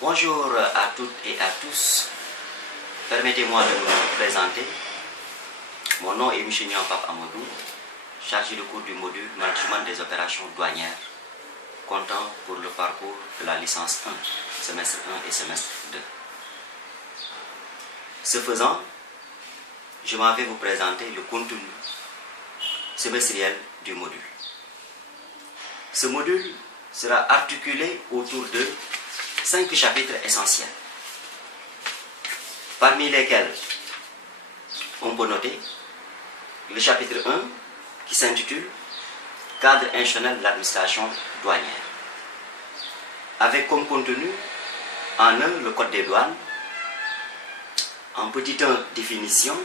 Bonjour à toutes et à tous. Permettez-moi de me présenter. Mon nom est Michel Pape Amadou, chargé de cours du module Management des opérations douanières, comptant pour le parcours de la licence 1, semestre 1 et semestre 2. Ce faisant, je m'en vais vous présenter le contenu semestriel du module. Ce module sera articulé autour de 5 chapitres essentiels, parmi lesquels on peut noter le chapitre 1 qui s'intitule Cadre institutionnel de l'administration douanière, avec comme contenu en 1 le code des douanes, en petit 1 définition,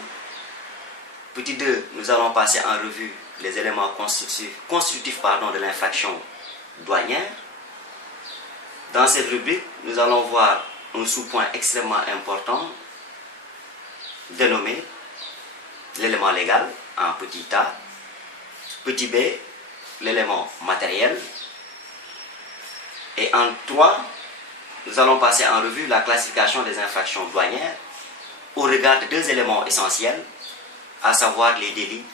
petit 2 nous allons passer en revue les éléments constitutifs de l'infraction douanière. Dans cette rubrique, nous allons voir un sous-point extrêmement important dénommé l'élément légal en petit a, petit b, l'élément matériel, et en 3, nous allons passer en revue la classification des infractions douanières au regard de 2 éléments essentiels, à savoir les délits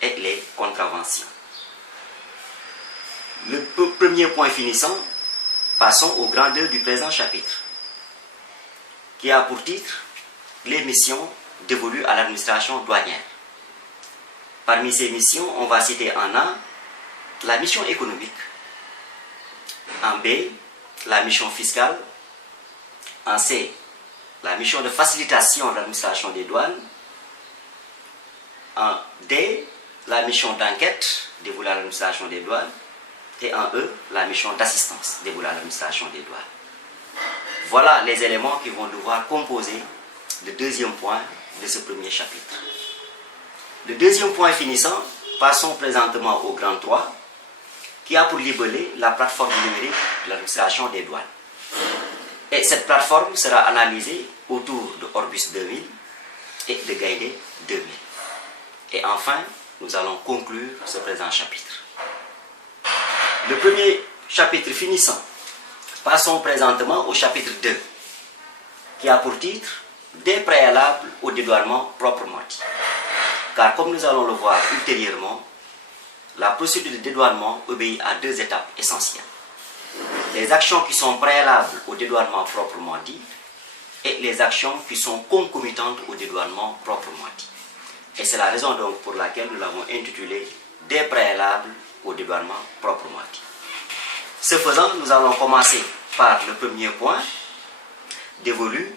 et les contraventions. Le premier point finissant, passons au grand 2 du présent chapitre, qui a pour titre les missions dévolues à l'administration douanière. Parmi ces missions, on va citer en A la mission économique, en B la mission fiscale, en C la mission de facilitation de l'administration des douanes, en D la mission d'enquête dévolue à l'administration des douanes, et en E, la mission d'assistance dévolue à l'administration des douanes. Voilà les éléments qui vont devoir composer le deuxième point de ce premier chapitre. Le deuxième point finissant, passons présentement au grand 3, qui a pour libellé la plateforme numérique de l'administration des douanes. Et cette plateforme sera analysée autour de Orbus 2000 et de Gaïdé 2000. Et enfin, nous allons conclure ce présent chapitre. Le premier chapitre finissant, passons présentement au chapitre 2, qui a pour titre des préalables au dédouanement proprement dit. Car comme nous allons le voir ultérieurement, la procédure de dédouanement obéit à 2 étapes essentielles. Les actions qui sont préalables au dédouanement proprement dit et les actions qui sont concomitantes au dédouanement proprement dit. Et c'est la raison donc pour laquelle nous l'avons intitulé des préalables au dédouanement proprement dit. Ce faisant, nous allons commencer par le premier point dévolu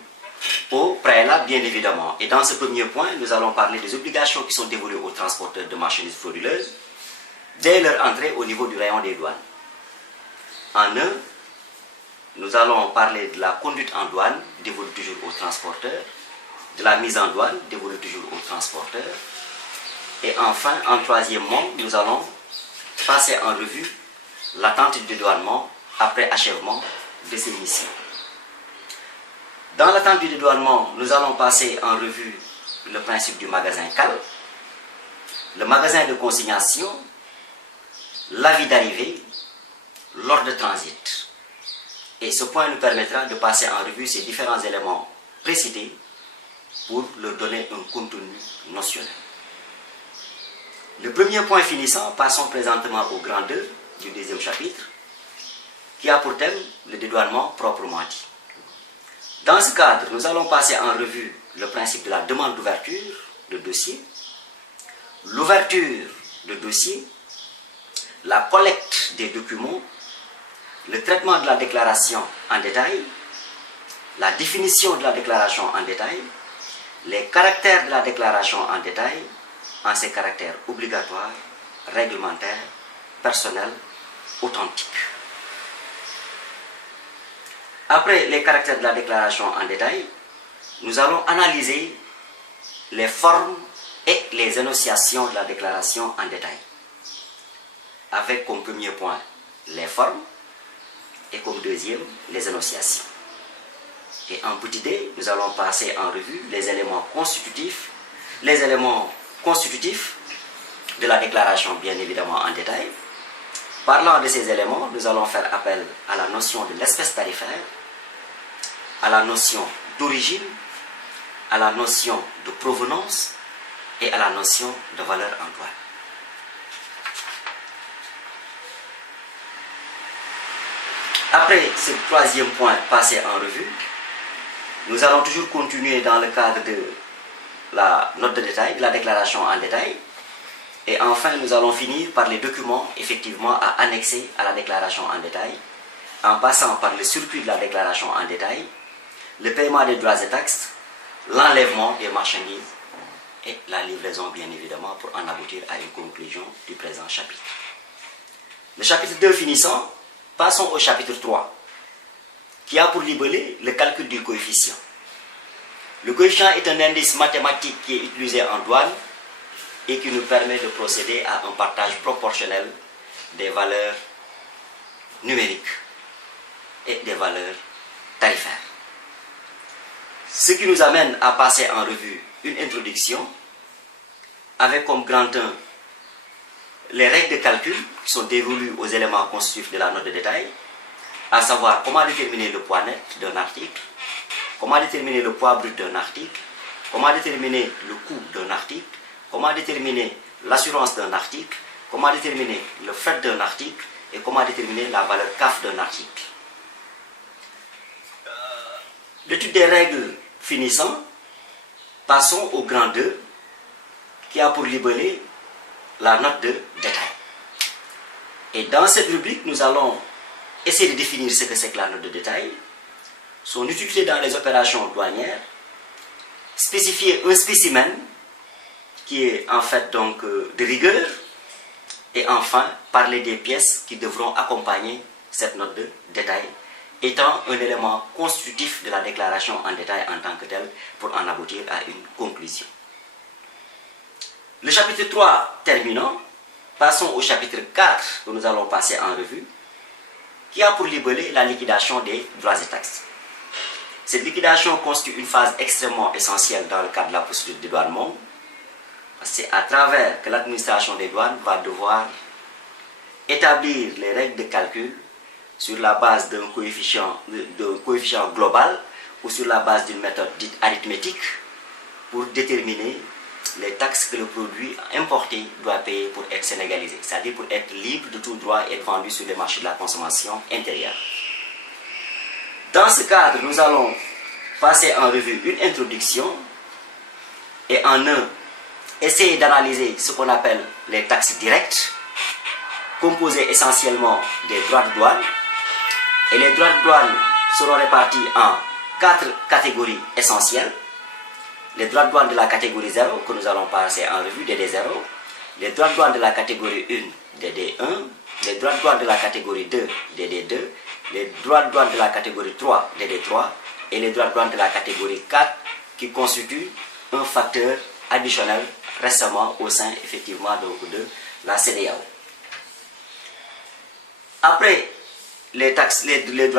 au préalable bien évidemment. Et dans ce premier point, nous allons parler des obligations qui sont dévolues aux transporteurs de marchandises frauduleuses dès leur entrée au niveau du rayon des douanes. En E, nous allons parler de la conduite en douane dévolue toujours aux transporteurs, de la mise en douane dévolue toujours aux transporteurs. Et enfin, en troisièmement, nous allons passer en revue l'attente du dédouanement après achèvement de ces missions. Dans l'attente du dédouanement, nous allons passer en revue le principe du magasin CAL, le magasin de consignation, l'avis d'arrivée, l'ordre de transit. Et ce point nous permettra de passer en revue ces différents éléments précités pour leur donner un contenu notionnel. Le premier point finissant, passons présentement au grand 2 du deuxième chapitre, qui a pour thème le dédouanement proprement dit. Dans ce cadre, nous allons passer en revue le principe de la demande d'ouverture de dossier, l'ouverture de dossier, la collecte des documents, le traitement de la déclaration en détail, la définition de la déclaration en détail, les caractères de la déclaration en détail, en ses caractères obligatoires, réglementaires, personnels, authentiques. Après les caractères de la déclaration en détail, nous allons analyser les formes et les énonciations de la déclaration en détail, avec comme premier point les formes et comme deuxième les énonciations. Et en petit d, nous allons passer en revue les éléments constitutifs de la déclaration bien évidemment en détail, Parlant de ces éléments, nous allons faire appel à la notion de l'espèce tarifaire à la notion d'origine, à la notion de provenance et à la notion de valeur en douane. Après ce troisième point passé en revue, nous allons toujours continuer dans le cadre de la note de détail, de la déclaration en détail. Et enfin, nous allons finir par les documents effectivement à annexer à la déclaration en détail, en passant par le circuit de la déclaration en détail, le paiement des droits et taxes, l'enlèvement des marchandises et la livraison bien évidemment pour en aboutir à une conclusion du présent chapitre. Le chapitre 2 finissant, passons au chapitre 3 qui a pour libellé le calcul du coefficient. Le coefficient est un indice mathématique qui est utilisé en douane et qui nous permet de procéder à un partage proportionnel des valeurs numériques et des valeurs tarifaires. Ce qui nous amène à passer en revue une introduction avec comme grand 1 les règles de calcul qui sont dévolues aux éléments constitutifs de la note de détail, à savoir comment déterminer le poids net d'un article, comment déterminer le poids brut d'un article, comment déterminer le coût d'un article, comment déterminer l'assurance d'un article, comment déterminer le fret d'un article et comment déterminer la valeur CAF d'un article. L'étude des règles finissant, passons au grand 2 qui a pour libeller la note de détail. Et dans cette rubrique, nous allons essayer de définir ce que c'est que la note de détail, son utilité dans les opérations douanières, spécifier un spécimen qui est en fait donc de rigueur, et enfin parler des pièces qui devront accompagner cette note de détail, étant un élément constitutif de la déclaration en détail en tant que tel pour en aboutir à une conclusion. Le chapitre 3 terminant, passons au chapitre 4 que nous allons passer en revue, qui a pour libeller la liquidation des droits et taxes. Cette liquidation constitue une phase extrêmement essentielle dans le cadre de la procédure de dédouanement. C'est à travers que l'administration des douanes va devoir établir les règles de calcul sur la base d'un coefficient global ou sur la base d'une méthode dite arithmétique pour déterminer les taxes que le produit importé doit payer pour être sénégalisé, c'est-à-dire pour être libre de tout droit et être vendu sur les marchés de la consommation intérieure. Dans ce cadre, nous allons passer en revue une introduction et en essayer d'analyser ce qu'on appelle les taxes directes, composées essentiellement des droits de douane. Et les droits de douane seront répartis en 4 catégories essentielles. Les droits de douane de la catégorie 0, que nous allons passer en revue, DD0. Les droits de douane de la catégorie 1, DD1. Les droits de douane de la catégorie 2, DD2. Les droits de douane de la catégorie 3, DD3. Et les droits de douane de la catégorie 4, qui constituent un facteur additionnel récemment au sein effectivement donc, de la CEDEAO. Après les droits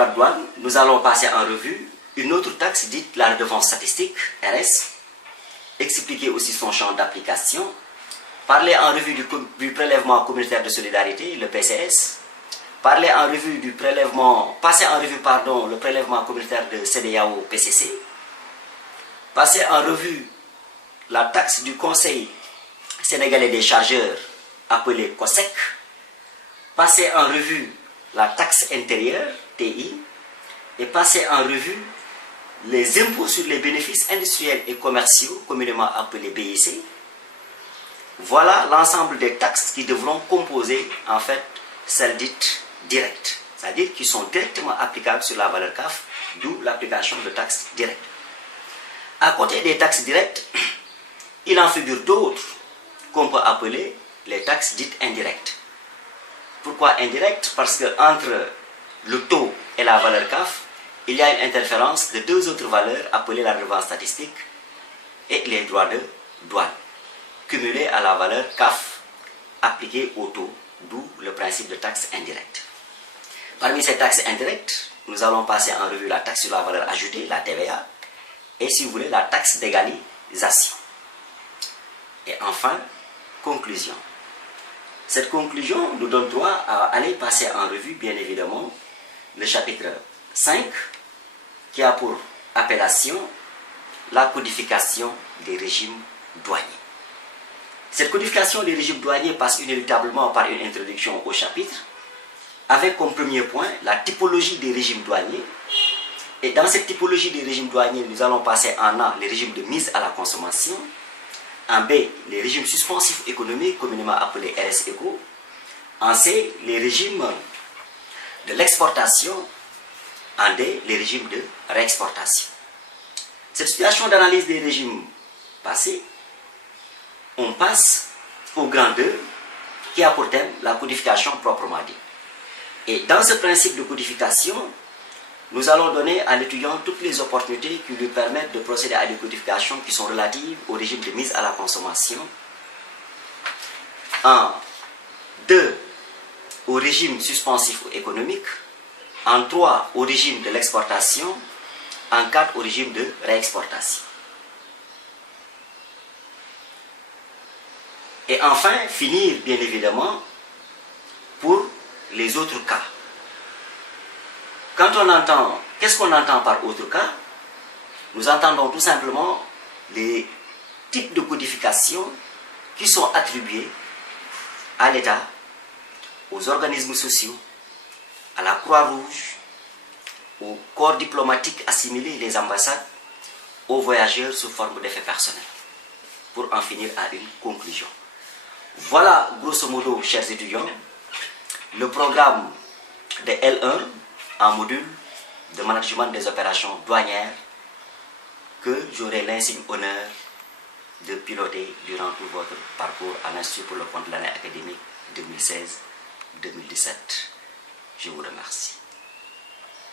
de douane, nous allons passer en revue une autre taxe dite la redevance statistique, RS, expliquer aussi son champ d'application, parler en revue du prélèvement communautaire de solidarité, le PCS, passer en revue le prélèvement communautaire de CEDEAO, PCC, passer en revue la taxe du Conseil sénégalais des chargeurs, appelée COSEC, passer en revue la taxe intérieure, TI, et passer en revue les impôts sur les bénéfices industriels et commerciaux, communément appelés BIC. Voilà l'ensemble des taxes qui devront composer en fait celles dites directes, c'est-à-dire qui sont directement applicables sur la valeur CAF, d'où l'application de taxes directes. À côté des taxes directes, il en figure d'autres qu'on peut appeler les taxes dites indirectes. Pourquoi indirectes? Parce que entre le taux et la valeur CAF, il y a une interférence de deux autres valeurs appelées la redevance statistique et les droits de douane, cumulés à la valeur CAF appliquée au taux, d'où le principe de taxe indirecte. Parmi ces taxes indirectes, nous allons passer en revue la taxe sur la valeur ajoutée, la TVA, et si vous voulez, la taxe d'égalisation. Et enfin, conclusion. Cette conclusion nous donne droit à aller passer en revue, bien évidemment, le chapitre 5, qui a pour appellation la codification des régimes douaniers. Cette codification des régimes douaniers passe inéluctablement par une introduction au chapitre, avec comme premier point la typologie des régimes douaniers. Et dans cette typologie des régimes douaniers, nous allons passer en A, les régimes de mise à la consommation, en B, les régimes suspensifs économiques, communément appelés RS-ECO, en C, les régimes de l'exportation, en D, les régimes de réexportation. Cette situation d'analyse des régimes passés, on passe au grand 2, qui a pour thème la codification proprement dite. Et dans ce principe de codification, nous allons donner à l'étudiant toutes les opportunités qui lui permettent de procéder à des codifications qui sont relatives au régime de mise à la consommation. En 2, au régime suspensif économique. En 3, au régime de l'exportation. En 4, au régime de réexportation. Et enfin, finir bien évidemment pour les autres cas. Quand on entend, qu'est-ce qu'on entend par autre cas? Nous entendons tout simplement les types de codification qui sont attribués à l'État, aux organismes sociaux, à la Croix-Rouge, aux corps diplomatiques assimilés, les ambassades, aux voyageurs sous forme d'effets personnels, pour en finir à une conclusion. Voilà, grosso modo, chers étudiants, le programme de L1 en module de management des opérations douanières que j'aurai l'insigne honneur de piloter durant tout votre parcours à l'Institut pour le compte de l'année académique 2016-2017. Je vous remercie.